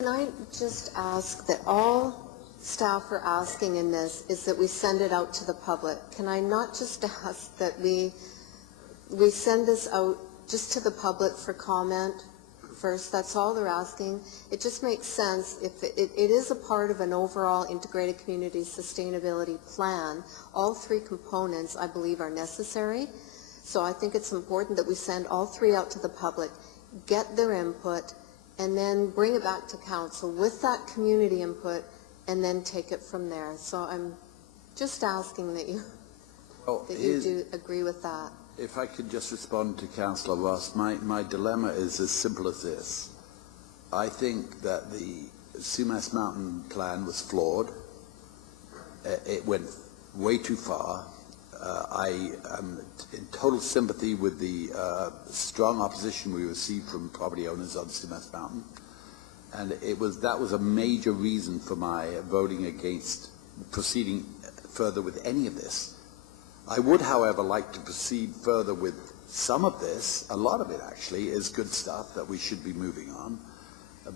Can I just ask that all staff are asking in this is that we send it out to the public? Can I not just ask that we send this out just to the public for comment first? That's all they're asking. It just makes sense if it is a part of an overall integrated community sustainability plan. All three components, I believe, are necessary. So I think it's important that we send all three out to the public, get their input, and then bring it back to council with that community input, and then take it from there. So I'm just asking that you do agree with that. If I could just respond to Councillor Ross, my dilemma is as simple as this. I think that the Sumas Mountain plan was flawed. It went way too far. I am in total sympathy with the strong opposition we received from property owners on Sumas Mountain, and that was a major reason for my voting against proceeding further with any of this. I would, however, like to proceed further with some of this. A lot of it actually is good stuff that we should be moving on,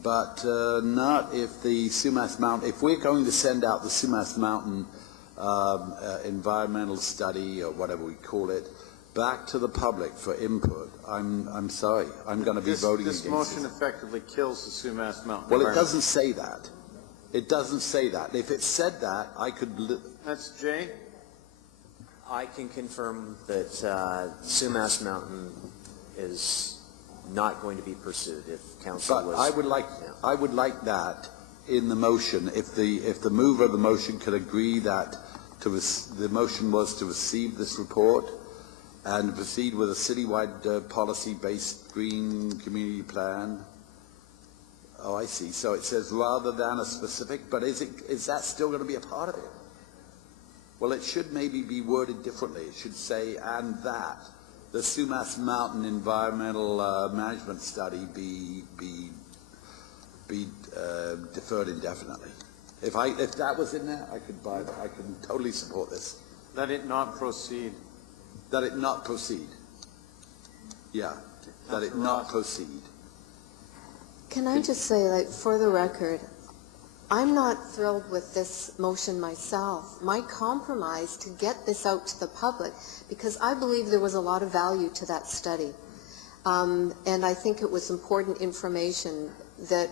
but not if the Sumas Mountain, if we're going to send out the Sumas Mountain environmental study, or whatever we call it, back to the public for input. I'm sorry, I'm going to be voting against this motion effectively kills the Sumas Mountain. Well, it doesn't say that. It doesn't say that. If it said that, I could... That's Jay? I can confirm that Sumas Mountain is not going to be pursued if council was... But I would like that in the motion. If the mover of the motion could agree that the motion was to receive this report and proceed with a citywide policy-based green community plan. Oh, I see. So it says rather than a specific, but is that still going to be a part of it? Well, it should maybe be worded differently. It should say, and that the Sumas Mountain environmental management study be deferred indefinitely. If that was in there, I could buy that. I can totally support this. Let it not proceed. That it not proceed. Yeah, that it not proceed. Can I just say, like, for the record, I'm not thrilled with this motion myself. My compromise to get this out to the public, because I believe there was a lot of value to that study. And I think it was important information that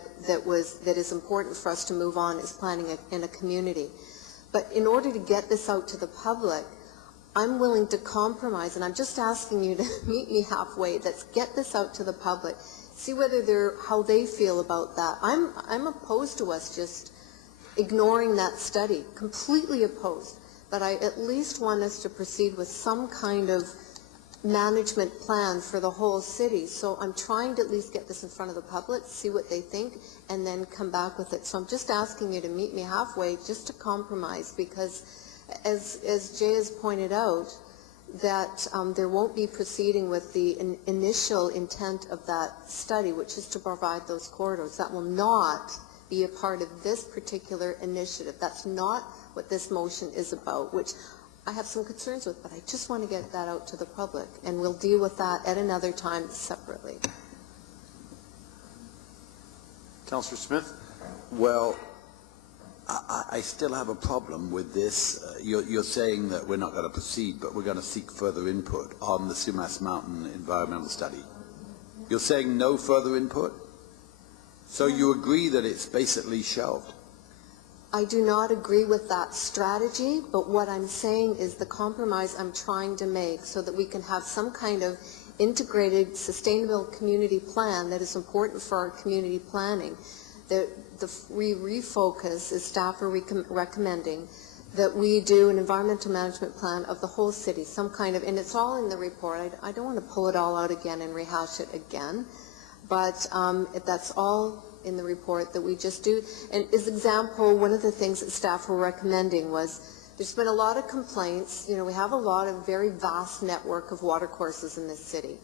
is important for us to move on as planning in a community. But in order to get this out to the public, I'm willing to compromise, and I'm just asking you to meet me halfway. Let's get this out to the public. See whether how they feel about that. I'm opposed to us just ignoring that study, completely opposed. But I at least want us to proceed with some kind of management plan for the whole city. So I'm trying to at least get this in front of the public, see what they think, and then come back with it. So I'm just asking you to meet me halfway, just to compromise, because as Jay has pointed out, that there won't be proceeding with the initial intent of that study, which is to provide those corridors. That will not be a part of this particular initiative. That's not what this motion is about, which I have some concerns with, but I just want to get that out to the public, and we'll deal with that at another time separately. Councillor Smith? Well, I still have a problem with this. You're saying that we're not going to proceed, but we're going to seek further input on the Sumas Mountain environmental study. You're saying no further input? So you agree that it's basically shelved? I do not agree with that strategy, but what I'm saying is the compromise I'm trying to make so that we can have some kind of integrated, sustainable community plan that is important for our community planning. We refocus, as staff are recommending, that we do an environmental management plan of the whole city, some kind of, and it's all in the report. I don't want to pull it all out again and rehash it again, but that's all in the report that we just do. And as example, one of the things that staff were recommending was there's been a lot of complaints. You know, we have a lot of very vast network of water courses in this city.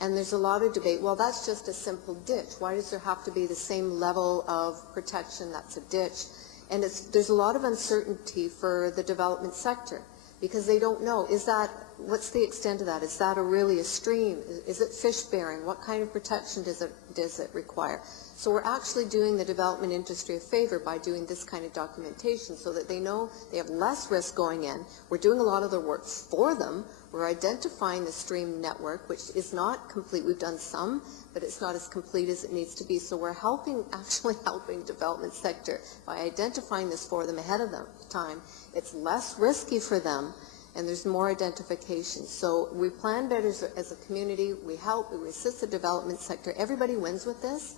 And there's a lot of debate, well, that's just a simple ditch. Why does there have to be the same level of protection? That's a ditch. And there's a lot of uncertainty for the development sector because they don't know, is that what's the extent of that? Is that really a stream? Is it fish bearing? What kind of protection does it require? So we're actually doing the development industry a favor by doing this kind of documentation so that they know they have less risk going in. We're doing a lot of the work for them. We're identifying the stream network, which is not complete. We've done some, but it's not as complete as it needs to be. So we're actually helping the development sector by identifying this for them ahead of time. It's less risky for them, and there's more identification. So we plan better as a community. We help, we assist the development sector. Everybody wins with this.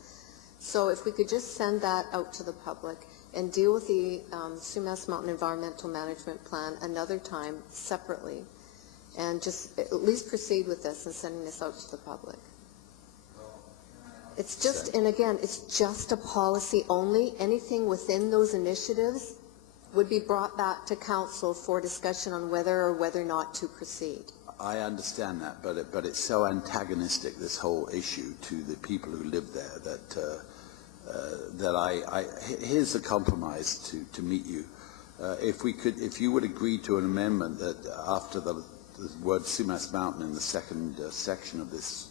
So if we could just send that out to the public and deal with the Sumas Mountain Environmental Management Plan another time separately, and just at least proceed with this and sending this out to the public. It's just, and again, it's just a policy only. Anything within those initiatives would be brought back to council for discussion on whether or whether not to proceed. I understand that, but it's so antagonistic, this whole issue, to the people who live there that here's a compromise to meet you. If you would agree to an amendment that after the word Sumas Mountain in the second section of this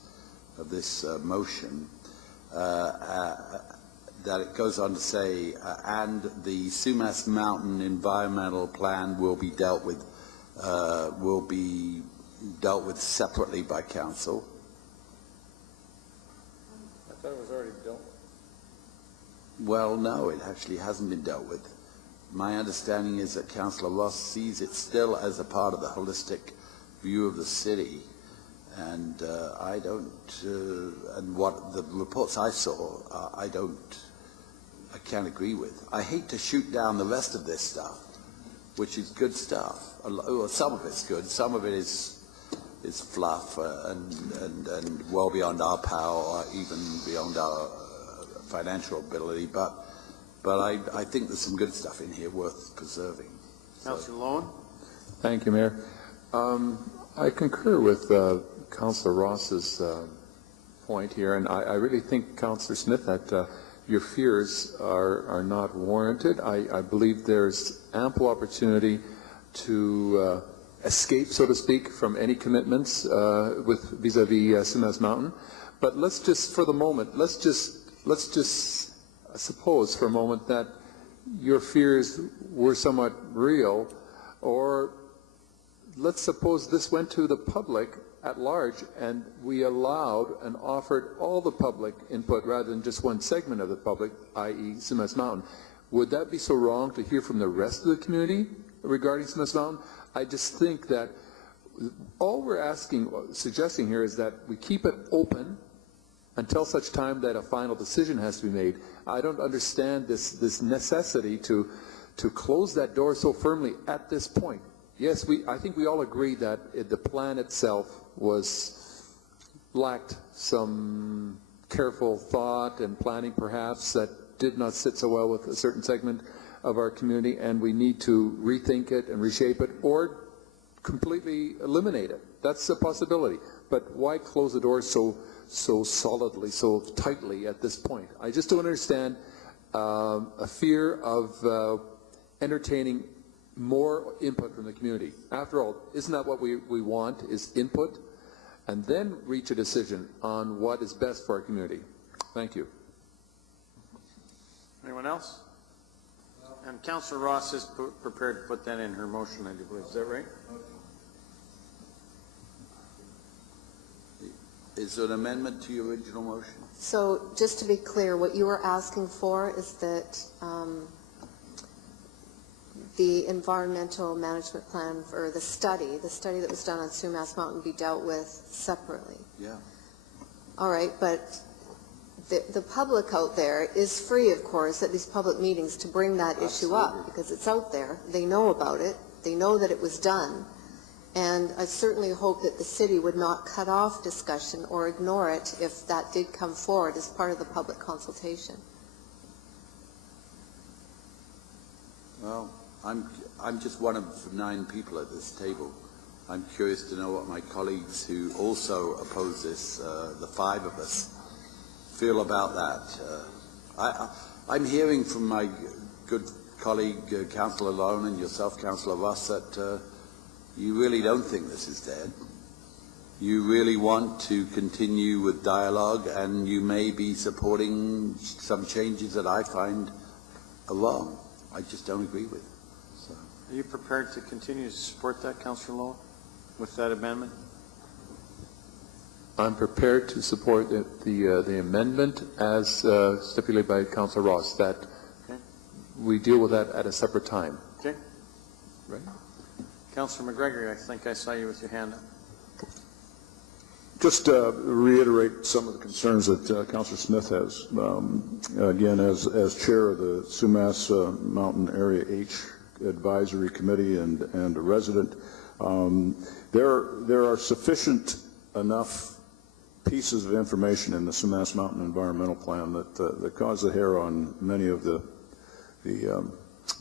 motion, that it goes on to say, and the Sumas Mountain Environmental Plan will be dealt with separately by council. I thought it was already dealt with. Well, no, it actually hasn't been dealt with. My understanding is that Councillor Ross sees it still as a part of the holistic view of the city, and I don't, and what the reports I saw, I can't agree with. I hate to shoot down the rest of this stuff, which is good stuff. Well, some of it's good, some of it is fluff and well beyond our power, or even beyond our financial ability, but I think there's some good stuff in here worth preserving. Councillor Lowen? Thank you, Mayor. I concur with Councillor Ross's point here, and I really think, Councillor Smith, that your fears are not warranted. I believe there's ample opportunity to escape, so to speak, from any commitments with vis-a-vis Sumas Mountain. But let's just, for the moment, let's just suppose for a moment that your fears were somewhat real, or let's suppose this went to the public at large and we allowed and offered all the public input rather than just one segment of the public, i.e. Sumas Mountain. Would that be so wrong to hear from the rest of the community regarding Sumas Mountain? I just think that all we're suggesting here is that we keep it open until such time that a final decision has to be made. I don't understand this necessity to close that door so firmly at this point. Yes, I think we all agree that the plan itself lacked some careful thought and planning, perhaps, that did not sit so well with a certain segment of our community, and we need to rethink it and reshape it, or completely eliminate it. That's a possibility. But why close the door so solidly, so tightly at this point? I just don't understand a fear of entertaining more input from the community. After all, isn't that what we want, is input? And then reach a decision on what is best for our community. Thank you. Anyone else? And Councillor Ross is prepared to put that in her motion, I do believe. Is that right? Is there an amendment to your original motion? So just to be clear, what you are asking for is that the environmental management plan, or the study that was done on Sumas Mountain, be dealt with separately. Yeah. All right, but the public out there is free, of course, at these public meetings to bring that issue up, because it's out there. They know about it. They know that it was done. And I certainly hope that the city would not cut off discussion or ignore it if that did come forward as part of the public consultation. Well, I'm just one of 9 people at this table. I'm curious to know what my colleagues who also oppose this, the 5 of us, feel about that. I'm hearing from my good colleague, Councillor Lowen, and yourself, Councillor Ross, that You really don't think this is dead. You really want to continue with dialogue, and you may be supporting some changes that I find are wrong. I just don't agree with. So. Are you prepared to continue to support that, Councillor Lowe, with that amendment? I'm prepared to support the amendment as stipulated by Councillor Ross, that Okay. we deal with that at a separate time. Okay. Right? Councillor McGregor, I think I saw you with your hand up. Just reiterate some of the concerns that Councillor Smith has. Again, as chair of the Sumas Mountain Area H Advisory Committee and a resident, there are sufficient enough pieces of information in the Sumas Mountain Environmental Plan that cause the hair on many of the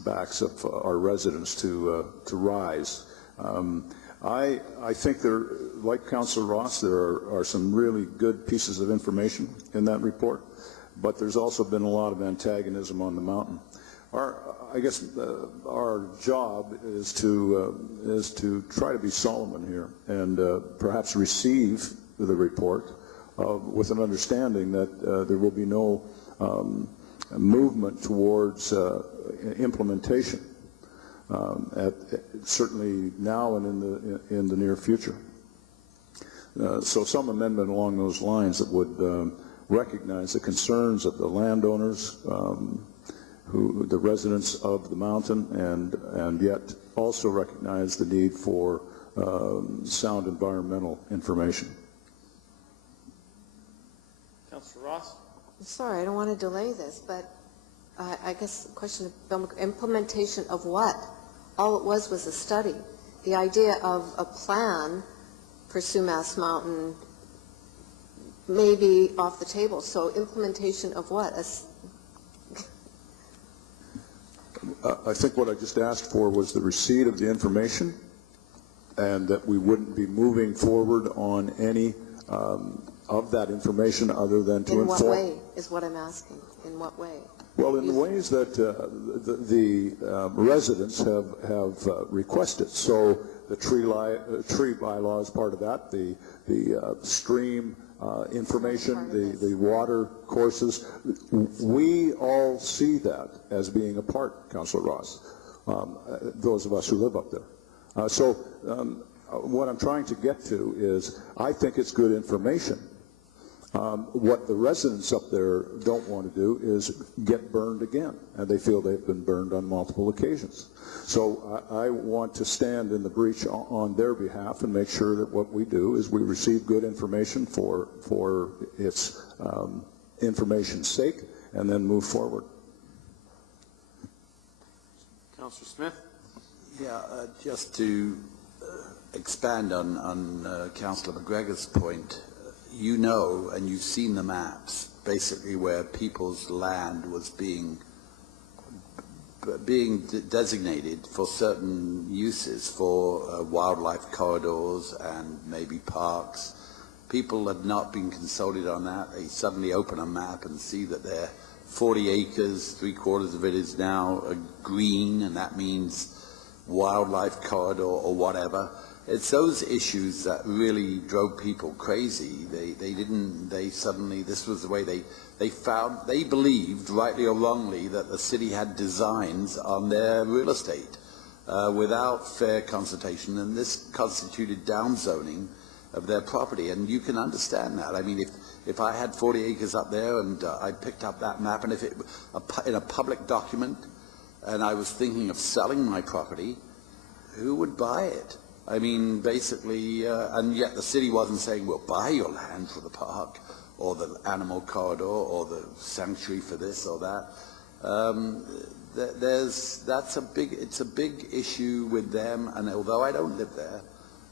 backs of our residents to rise. I think there, like Councillor Ross, there are some really good pieces of information in that report, but there's also been a lot of antagonism on the mountain. I guess our job is to try to be Solomon here and perhaps receive the report with an understanding that there will be no movement towards implementation. Certainly now and in the near future. So some amendment along those lines that would recognize the concerns of the landowners, the residents of the mountain, and yet also recognize the need for sound environmental information. Councillor Ross? I'm sorry, I don't want to delay this, but I guess the question of implementation of what? All it was a study. The idea of a plan for Sumas Mountain may be off the table. So implementation of what? I think what I just asked for was the receipt of the information, and that we wouldn't be moving forward on any of that information other than to inform. In what way is what I'm asking? In what way? Well, in the ways that the residents have requested. So the tree bylaw is part of that. The stream information, the water courses. We all see that as being a part, Councillor Ross. Those of us who live up there. So what I'm trying to get to is, I think it's good information. What the residents up there don't want to do is get burned again, and they feel they've been burned on multiple occasions. So I want to stand in the breach on their behalf and make sure that what we do is we receive good information for its information's sake, and then move forward. Councillor Smith? Yeah, just to expand on Councillor McGregor's point, you know, and you've seen the maps, basically where people's land was being designated for certain uses, for wildlife corridors and maybe parks. People had not been consulted on that. They suddenly open a map and see that they're 40 acres, 3/4 of it is now green, and that means wildlife corridor or whatever. It's those issues that really drove people crazy. They suddenly, this was the way they believed, rightly or wrongly, that the city had designs on their real estate without fair consultation, and this constituted downzoning of their property, and you can understand that. I mean, if I had 40 acres up there and I picked up that map, and if it in a public document, and I was thinking of selling my property, who would buy it? I mean, basically, and yet the city wasn't saying, we'll buy your land for the park, or the animal corridor, or the sanctuary for this or that. It's a big issue with them, and although I don't live there,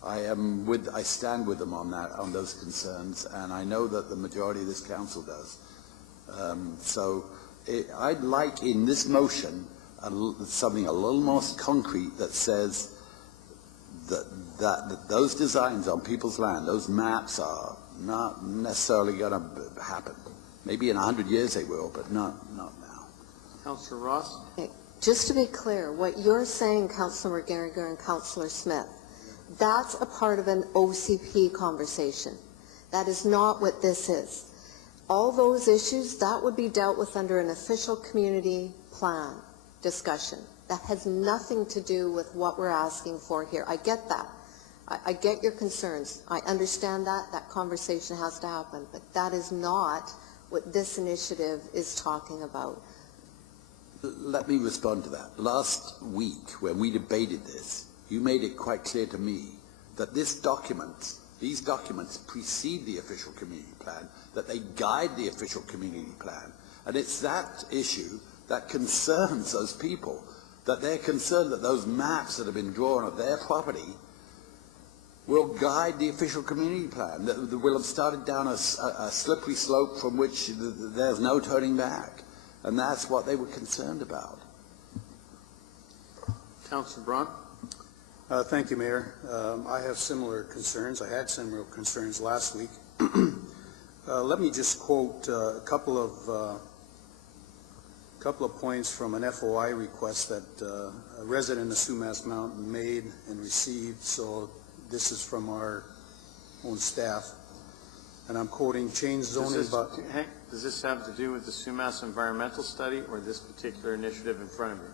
I stand with them on those concerns, and I know that the majority of this council does. I'd like in this motion something a little more concrete that says that those designs on people's land, those maps, are not necessarily going to happen. Maybe in 100 years they will, but not now. Councillor Ross? Okay. Just to be clear, what you're saying, Councillor McGregor and Councillor Smith, that's a part of an OCP conversation. That is not what this is. All those issues, that would be dealt with under an official community plan discussion. That has nothing to do with what we're asking for here. I get that. I get your concerns. I understand that. That conversation has to happen. But that is not what this initiative is talking about. Let me respond to that. Last week, when we debated this, you made it quite clear to me that these documents precede the official community plan, that they guide the official community plan. And it's that issue that concerns those people, that they're concerned that those maps that have been drawn of their property will guide the official community plan, that will have started down a slippery slope from which there's no turning back. And that's what they were concerned about. Councillor Braun? Thank you, Mayor. I have similar concerns. I had similar concerns last week. Let me just quote a couple of points from an FOI request that a resident of Sumas Mountain made and received. So this is from our own staff, and I'm quoting: change zoning. Does this have to do with the Sumas environmental study or this particular initiative in front of you?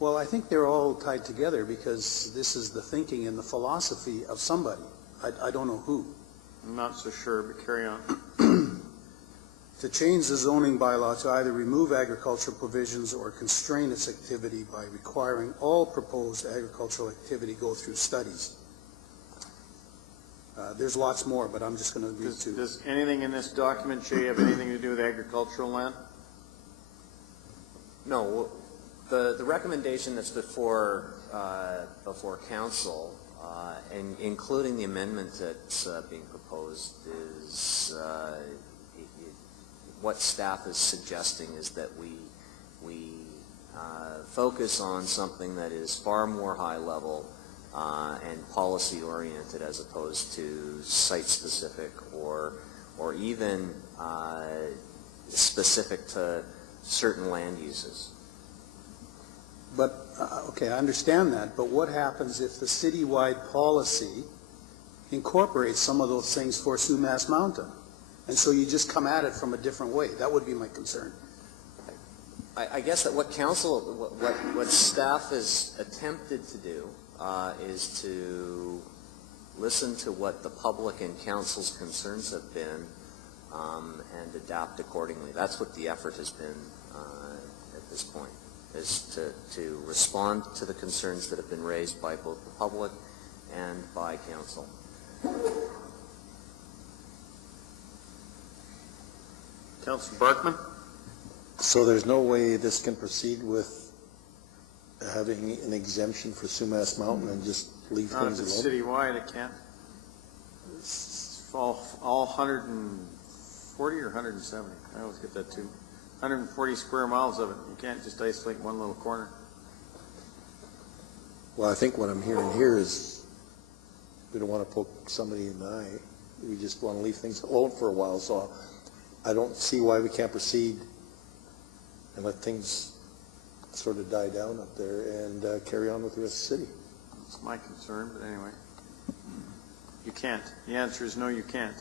Well, I think they're all tied together because this is the thinking and the philosophy of somebody. I don't know who. I'm not so sure, but carry on. To change the zoning bylaw to either remove agricultural provisions or constrain its activity by requiring all proposed agricultural activity go through studies. There's lots more, but I'm just going to read two. Does anything in this document, Jay, have anything to do with agricultural land? No, the recommendation that's before council, and including the amendment that's being proposed, is what staff is suggesting is that we focus on something that is far more high level and policy oriented as opposed to site specific or even specific to certain land uses. But, okay, I understand that, but what happens if the citywide policy incorporates some of those things for Sumas Mountain? And so you just come at it from a different way. That would be my concern. I guess that what council, what staff has attempted to do is to listen to what the public and council's concerns have been and adapt accordingly. That's what the effort has been at this point, is to respond to the concerns that have been raised by both the public and by council. Councillor Barkman? So there's no way this can proceed with having an exemption for Sumas Mountain and just leave Not if things it's alone? citywide, it can't. It's all 140 or 170. I always get that too. 140 square miles of it. You can't just isolate one little corner. Well, I think what I'm hearing here is we don't want to poke somebody in the eye. We just want to leave things alone for a while. So I don't see why we can't proceed and let things sort of die down up there and carry on with the rest of the city. It's my concern, but anyway. You can't. The answer is no, you can't.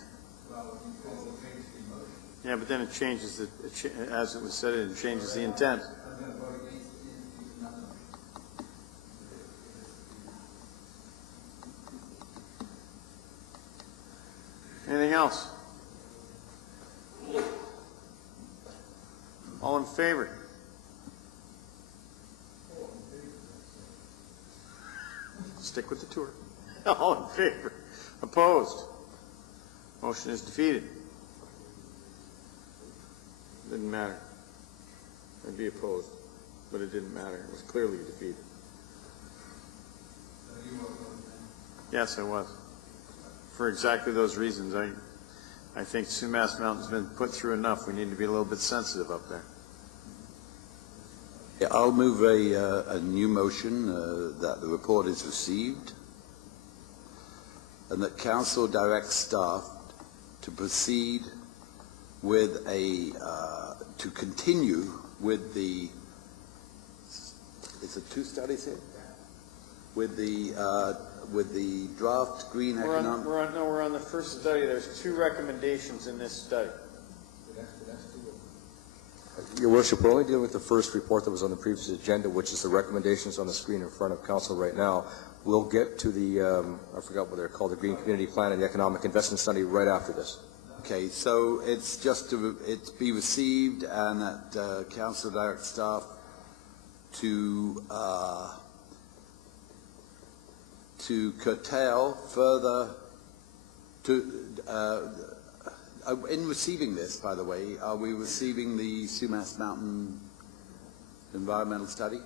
Yeah, but then it changes, as it was said, it changes the intent. Anything else? All in favor? Stick with the tour. All in favor? Opposed? Motion is defeated. Didn't matter. I'd be opposed, but it didn't matter. It was clearly defeated. Yes, I was. For exactly those reasons. I think Sumas Mountain's been put through enough. We need to be a little bit sensitive up there. Yeah, I'll move a new motion that the report is received and that council directs staff to proceed with to continue with the, is it 2 studies here? with the draft green We're economic... we're on the first study. There's 2 recommendations in this study. Your Worship, we're only dealing with the first report that was on the previous agenda, which is the recommendations on the screen in front of Council right now. We'll get to the, I forgot what they're called, the Green Community Plan and the Economic Investment Study right after this. Okay, so it's just to be received and that council direct staff to curtail further in receiving this, by the way, are we receiving the Sumas Mountain environmental study?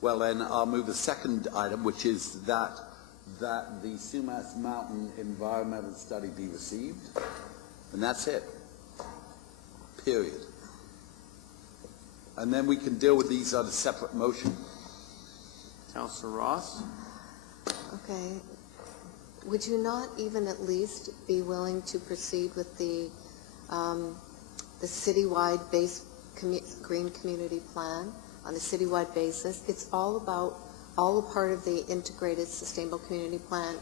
Well, then I'll move the second item, which is that the Sumas Mountain environmental study be received, and that's it. Period. And then we can deal with these on a separate motion. Councillor Ross? Okay. Would you not even at least be willing to proceed with the citywide base green community plan on a citywide basis? It's all a part of the integrated sustainable community plan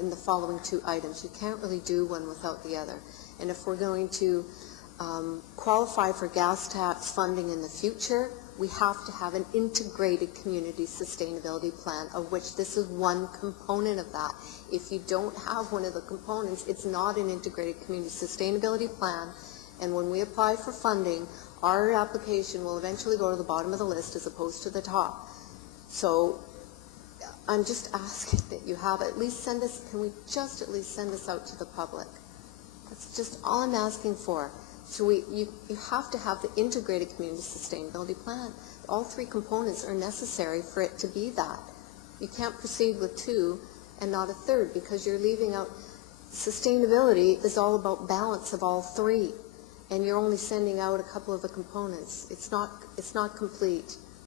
in the following 2 items. You can't really do one without the other. And if we're going to qualify for gas tax funding in the future, we have to have an integrated community sustainability plan, of which this is one component of that. If you don't have one of the components, it's not an integrated community sustainability plan, and when we apply for funding, our application will eventually go to the bottom of the list as opposed to the top. So I'm just asking that you have at least can we just at least send this out to the public? That's just all I'm asking for. So you have to have the integrated community sustainability plan. All 3 components are necessary for it to be that. You can't proceed with 2 and not a third, because you're leaving out, sustainability is all about balance of all 3, and you're only sending out a couple of the components. It's not complete.